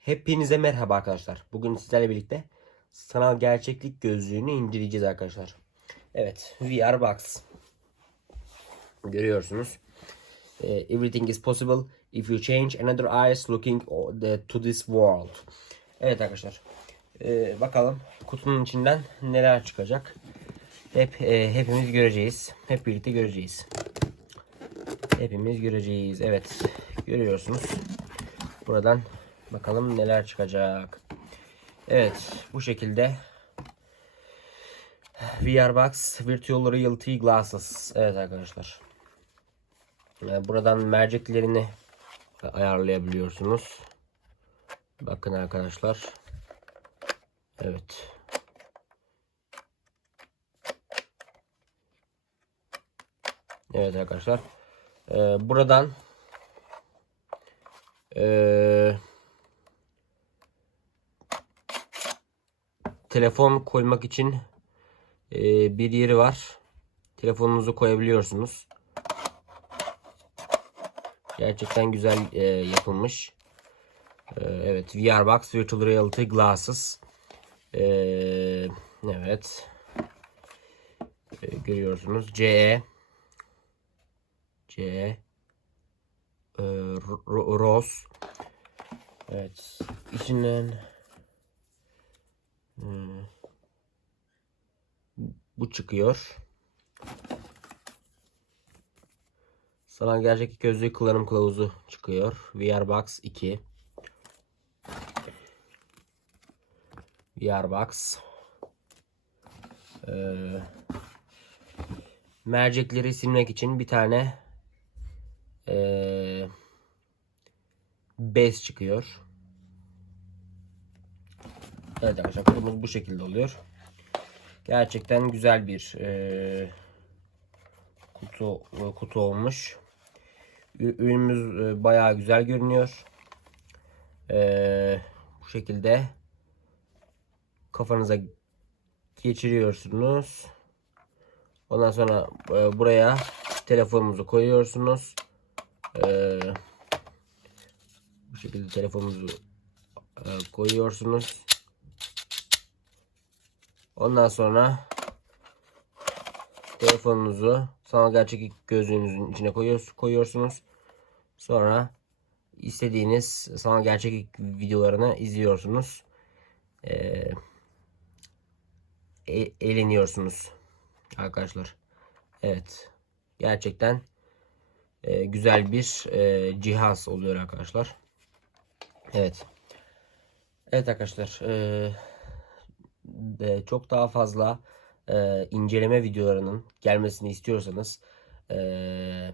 Hepinize merhaba arkadaşlar. Bugün sizlerle birlikte sanal gerçeklik gözlüğünü inceleyeceğiz arkadaşlar. Evet, VR Box. Görüyorsunuz. Eh, Everything is possible if you change another eyes looking to this world. Evet arkadaşlar. Eh, bakalım kutunun içinden neler çıkacak. Hep eh, hepimiz göreceğiz. Hep birlikte göreceğiz. Hepimiz göreceğiz. Evet. Görüyorsunuz. Buradan bakalım neler çıkacak. Evet. Bu şekilde VR Box Virtual Reality Glasses. Evet arkadaşlar. Ee, Buradan merceklerini ayarlayabiliyorsunuz. Bakın arkadaşlar. Evet. Evet arkadaşlar. Ee, buradan ee, telefon koymak için ee, bir yeri var. Telefonunuzu koyabiliyorsunuz. Gerçekten güzel ee, yapılmış. Ee, evet, VR Box Virtual Reality Glasses. Ee, evet. Ee, görüyorsunuz. CE C e, Ro- Rose Evet içinden hmm, bu çıkıyor. Sanal gerçeklik gözlüğü kullanım kılavuzu çıkıyor. VR Box 2 VR Box Ee, mercekleri silmek için bir tane ee, bez çıkıyor. Evet arkadaşlar kutumuz bu şekilde oluyor. Gerçekten güzel bir ee, kutu kutu olmuş. Ürünümüz e, bayağı güzel görünüyor. Ee, bu şekilde kafanıza geçiriyorsunuz. Ondan sonra e, buraya telefonunuzu koyuyorsunuz. Ee, bu şekilde telefonunuzu e, koyuyorsunuz. Ondan sonra telefonunuzu sanal gerçeklik gözlüğünüzün içine koyuyor- koyuyorsunuz. Sonra istediğiniz sanal gerçeklik videolarını izliyorsunuz. Ee, e- eğleniyorsunuz arkadaşlar. Evet. Gerçekten e, güzel bir e, cihaz oluyor arkadaşlar. Evet. Evet arkadaşlar. e, de çok daha fazla e, inceleme videolarının gelmesini istiyorsanız e,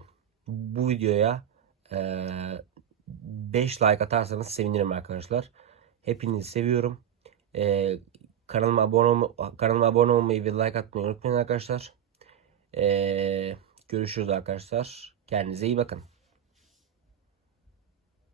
bu videoya e, 5 like atarsanız sevinirim arkadaşlar. Hepinizi seviyorum. E, kanalıma abone olma, kanalıma abone olmayı ve like atmayı unutmayın arkadaşlar. E, görüşürüz arkadaşlar. Kendinize iyi bakın.